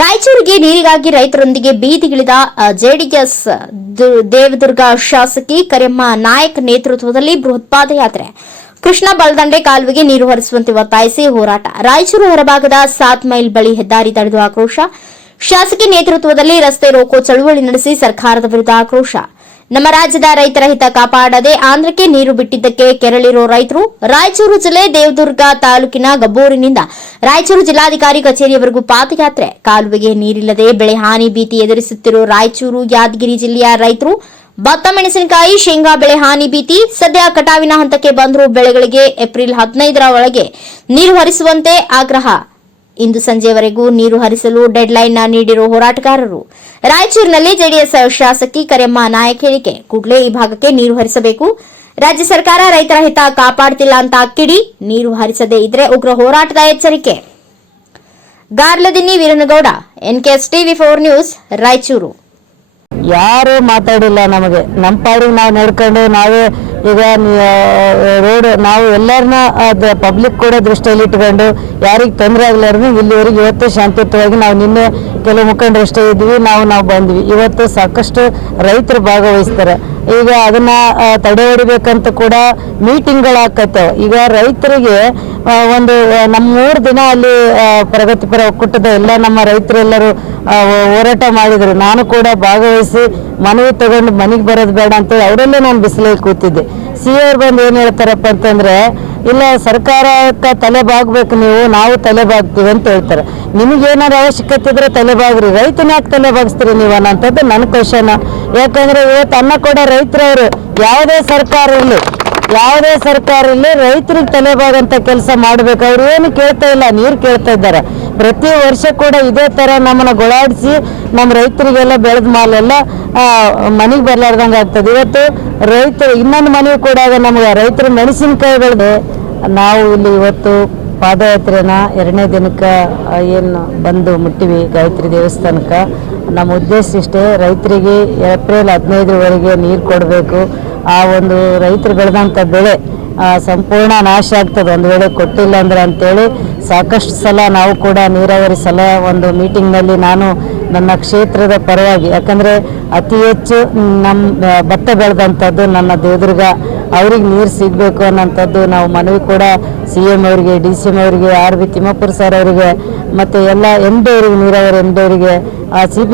ರಾಯಚೂರಿಗೆ ನೀರಿಗಾಗಿ ರೈತರೊಂದಿಗೆ ಬೀದಿಗಿಳಿದ ಜೆಡಿಎಸ್ ದೇವದುರ್ಗ ಶಾಸಕಿ ಕರೆಮ್ಮ ನಾಯಕ್ ನೇತೃತ್ವದಲ್ಲಿ ಬೃಹತ್ ಪಾದಯಾತ್ರೆ ಕೃಷ್ಣ ಬಲದಂಡೆ ಕಾಲುವೆಗೆ ನೀರು ಹರಿಸುವಂತೆ ಒತ್ತಾಯಿಸಿ ಹೋರಾಟ. ರಾಯಚೂರು ಹೊರಭಾಗದ ಸಾತ್ ಮೈಲ್ ಬಳಿ ಹೆದ್ದಾರಿ ತಡೆದು ಆಕ್ರೋಶ. ಶಾಸಕಿ ನೇತೃತ್ವದಲ್ಲಿ ರಸ್ತೆ ರೋಕೋ ಚಳುವಳಿ ನಡೆಸಿ ಸರ್ಕಾರದ ವಿರುದ್ಧ ಆಕ್ರೋಶ. ನಮ್ಮ ರಾಜ್ಯದ ರೈತರ ಹಿತ ಕಾಪಾಡದೆ ಆಂಧ್ರಕ್ಕೆ ನೀರು ಬಿಟ್ಟಿದ್ದಕ್ಕೆ ಕೆರಳಿರೋ ರೈತರು ರಾಯಚೂರು ಜಿಲ್ಲೆ ದೇವದುರ್ಗ ತಾಲೂಕಿನ ಗಬ್ಬೂರಿನಿಂದ ರಾಯಚೂರು ಜಿಲ್ಲಾಧಿಕಾರಿ ಕಚೇರಿಯವರೆಗೂ ಪಾದಯಾತ್ರೆ. ಕಾಲುವೆಗೆ ನೀರಿಲ್ಲದೆ ಬೆಳೆ ಹಾನಿ ಭೀತಿ ಎದುರಿಸುತ್ತಿರೋ ರಾಯಚೂರು ಯಾದಗಿರಿ ಜಿಲ್ಲೆಯ ರೈತರು, ಭತ್ತ, ಮೆಣಸಿನಕಾಯಿ, ಶೇಂಗಾ ಬೆಳೆ ಹಾನಿ ಭೀತಿ, ಸದ್ಯ ಕಟಾವಿನ ಹಂತಕ್ಕೆ ಬಂದರೂ ಬೆಳೆಗಳಿಗೆ ಏಪ್ರಿಲ್ ಹದಿನೈದರ ಒಳಗೆ ನೀರು ಹರಿಸುವಂತೆ ಆಗ್ರಹ. ಇಂದು ಸಂಜೆವರೆಗೂ ನೀರು ಹರಿಸಲು ಡೆಡ್ಲೈನ್ ನೀಡಿರುವ ಹೋರಾಟಗಾರರು. ರಾಯಚೂರಿನಲ್ಲಿ ಜೆಡಿಎಸ್ ಶಾಸಕಿ ಕರೆಮ್ಮ ನಾಯಕ್ ಹೇಳಿಕೆ, ಕೂಡಲೇ ಈ ಭಾಗಕ್ಕೆ ನೀರು ಹರಿಸಬೇಕು. ರಾಜ್ಯ ಸರ್ಕಾರ ರೈತರ ಹಿತ ಕಾಪಾಡುತ್ತಿಲ್ಲ ಅಂತ ಕಿಡಿ, ನೀರು ಹರಿಸದೇ ಇದ್ರೆ ಉಗ್ರ ಹೋರಾಟದ ಎಚ್ಚರಿಕೆ. Garladinni Veeranagouda, NKS TV four news, Raichur. ಯಾರು ಮಾತಾಡಿಲ್ಲ ನಮಗೆ. ನಮ್ಮ ಪಾಡಿಗೆ ನಾವು ನಡ್ಕೊಂಡು ನಾವೇ ಈಗ ರೋಡ್ ನಾವು ಎಲ್ಲರನ್ನ ಪಬ್ಲಿಕ್ ಕೂಡ ದೃಷ್ಟಿಯಲ್ಲಿ ಇಟ್ಕೊಂಡು ಯಾರಿಗೆ ತೊಂದರೆ ಆಗಲಾರ್ದು ಇಲ್ಲಿವರೆಗೆ ಇವತ್ತು ಶಾಂತಿಯುತವಾಗಿ ನಾವು ನಿನ್ನೆ ಕೆಲವು ಮುಖಂಡರಷ್ಟೇ ಇದ್ವಿ, ನಾವು ನಾವು ಬಂದ್ವಿ. ಇವತ್ತು ಸಾಕಷ್ಟು ರೈತರು ಭಾಗವಹಿಸ್ತಾರೆ. ಈಗ ಅದನ್ನ ತಡೆ ಹೊಡಿಬೇಕಂತ ಕೂಡ ಮೀಟಿಂಗ್ಗಳಾಕತ್ತೇವೆ ಈಗ ರೈತರಿಗೆ ಒಂದು ನಮ್ಮ ಮೂರು ದಿನ ಅಲ್ಲಿ ಪ್ರಗತಿಪರ ಒಕ್ಕೂಟದ ಎಲ್ಲ ನಮ್ಮ ರೈತರೆಲ್ಲರೂ ಹೋರಾಟ ಮಾಡಿದರು. ನಾನು ಕೂಡ ಭಾಗವಹಿಸಿ ಮನವಿ ತಗೊಂಡು ಮನೆಗೆ ಬರೋದು ಬೇಡ ಅಂತೇಳಿ, ಅವರಲ್ಲೇ ನಾನು ಬಿಸಿಲಲ್ಲಿ ಕೂತಿದ್ದೆ. ಸಿ ಅವ್ರು ಬಂದು ಏನು ಹೇಳ್ತಾರಪ್ಪ ಅಂತಂದ್ರೆ, ಇಲ್ಲ ಸರ್ಕಾರಕ್ಕೆ ತಲೆ ಬಾಗ್ಬೇಕು ನೀವು, ನಾವು ತಲೆ ಬಾಗ್ತೀವಿ ಅಂತ ಹೇಳ್ತಾರೆ. ನಿಮಗೇನಾದ್ರು ಅವಶ್ಯಕತೆ ಇದ್ರೆ ತಲೆ ಬಾಗ್ರಿ. ರೈತನ ಯಾಕೆ ತಲೆ ಬಾಗಿಸ್ತೀರಿ ನೀವು ಅನ್ನೋಂಥದ್ದು ನನ್ನ ಕ್ವಶನ್ ಯಾಕಂದ್ರೆ ಇವತ್ತು ಅನ್ನ ಕೂಡ ರೈತರವರು ಯಾವುದೇ ಸರ್ಕಾರ ಇರಲಿ, ಯಾವುದೇ ಸರ್ಕಾರ ಇರಲಿ ರೈತರಿಗೆ ತಲೆಬಾಗಂತ ಕೆಲಸ ಮಾಡ್ಬೇಕು. ಅವ್ರು ಏನು ಕೇಳ್ತಾ ಇಲ್ಲ, ನೀರು ಕೇಳ್ತಾ ಇದ್ದಾರೆ. ಪ್ರತಿ ವರ್ಷ ಕೂಡ ಇದೇ ತರ ನಮ್ಮನ್ನ ಗೊಳಾಡಿಸಿ ನಮ್ಮ ರೈತರಿಗೆಲ್ಲ ಬೆಳೆದ ಮಾಲೆಲ್ಲ ಮನೆಗೆ ಬರ್ಲಾರ್ದಂಗೆ ಆಗ್ತದೆ. ಇವತ್ತು ರೈತರು, ಇನ್ನೊಂದು ಮನೆಗೆ ಕೂಡ ನಮ್ಗೆ ರೈತರು ಮೆಣಸಿನಕಾಯಿ ಬೆಳೆದು ನಾವು ಇಲ್ಲಿ ಇವತ್ತು ಪಾದಯಾತ್ರೆನ ಎರಡನೇ ದಿನಕ್ಕೆ ಏನು ಬಂದು ಮುಟ್ಟಿವಿ ಗಾಯತ್ರಿ ದೇವಸ್ಥಾನಕ್ಕೆ. ನಮ್ಮ ಉದ್ದೇಶ ಇಷ್ಟೇ, ರೈತರಿಗೆ ಏಪ್ರಿಲ್ ಹದಿನೈದರವರೆಗೆ ನೀರು ಕೊಡಬೇಕು. ಆ ಒಂದು ರೈತರು ಬೆಳೆದಂಥ ಬೆಳೆ ಸಂಪೂರ್ಣ ನಾಶ ಆಗ್ತದೆ. ಒಂದು ವೇಳೆ ಕೊಟ್ಟಿಲ್ಲ ಅಂದ್ರೆ ಅಂತೇಳಿ ಸಾಕಷ್ಟು ಸಲ ನಾವು ಕೂಡ ನೀರಾವರಿ ಸಲ ಒಂದು ಮೀಟಿಂಗ್ನಲ್ಲಿ ನಾನು ನನ್ನ ಕ್ಷೇತ್ರದ ಪರವಾಗಿ, ಯಾಕಂದರೆ ಅತಿ ಹೆಚ್ಚು ನಮ್ಮ ಭತ್ತ ಬೆಳೆದಂಥದ್ದು ನನ್ನ ದೇವದುರ್ಗ, ಅವ್ರಿಗೆ ನೀರು ಸಿಗಬೇಕು ಅನ್ನೋಂಥದ್ದು ನಾವು ಮನವಿ ಕೂಡ ಸಿ ಎಂ ಅವರಿಗೆ, ಡಿ ಸಿ ಎಂ ಅವರಿಗೆ, ಆರ್ ಬಿ ತಿಮ್ಮಾಪುರ ಸರ್ ಅವರಿಗೆ, ಮತ್ತು ಎಲ್ಲ ಡಿ ಅವರಿಗೆ, ನೀರಾವರಿ ಎಂ ಡಿ ಅವರಿಗೆ ಸಿ ಪಿ